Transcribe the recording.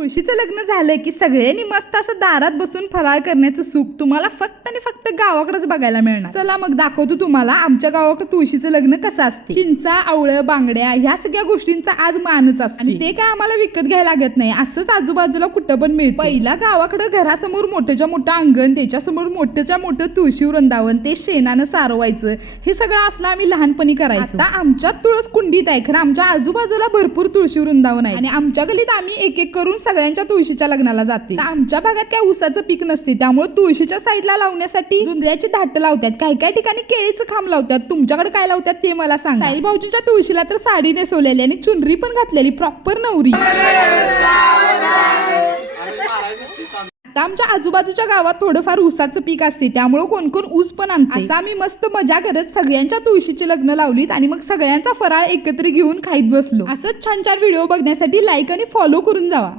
तुळशीचं लग्न झालं की सगळ्यांनी मस्त असं दारात बसून फराळ करण्याचं सुख तुम्हाला फक्त आणि फक्त गावाकडेच बघायला मिळणार। चला मग दाखवतो तुम्हाला आमच्या गावाकडे तुळशीचं लग्न कसं असते। चिंचा, आवळं, बांगड्या ह्या सगळ्या गोष्टींचा आज मानच असतो आणि ते काय आम्हाला विकत घ्यायला लागत नाही, असंच आजूबाजूला कुठं पण मिळतं। पहिला गावाकडे घरासमोर मोठ्याच्या मोठं अंगण, त्याच्यासमोर मोठ्याच्या मोठं तुळशी वृंदावन, ते शेणानं सारवायचं, हे सगळं असलं आम्ही लहानपणी करायचो। आता आमच्यात तुळस कुंडीत आहे, खरं आमच्या आजूबाजूला भरपूर तुळशी वृंदावन आहे आणि आमच्या गलीत आम्ही एक एक करून सगळ्यांच्या तुळशीच्या लग्नाला जाते। आमच्या भागात काय ऊसाचं पीक नसते, त्यामुळे तुळशीच्या साईडला लावण्यासाठी जुंजऱ्याची धाट लावतात, काही काही ठिकाणी केळीचं खांब लावतात। तुमच्याकडे काय लावतात ते मला सांगा। साईल भाऊजींच्या तुळशीला तर साडी नेसवलेली आणि चुनरी पण घातलेली, प्रॉपर नवरी। आता आमच्या आजूबाजूच्या गावात थोडंफार ऊसाचं पीक असते, त्यामुळे कोण कोण ऊस पण आणते। असं आम्ही मस्त मजा करत सगळ्यांच्या तुळशीची लग्न लावलीत आणि मग सगळ्यांचा फराळ एकत्र घेऊन खाईत बसलो। असंच छान छान व्हिडिओ बघण्यासाठी लाईक आणि फॉलो करून जावा।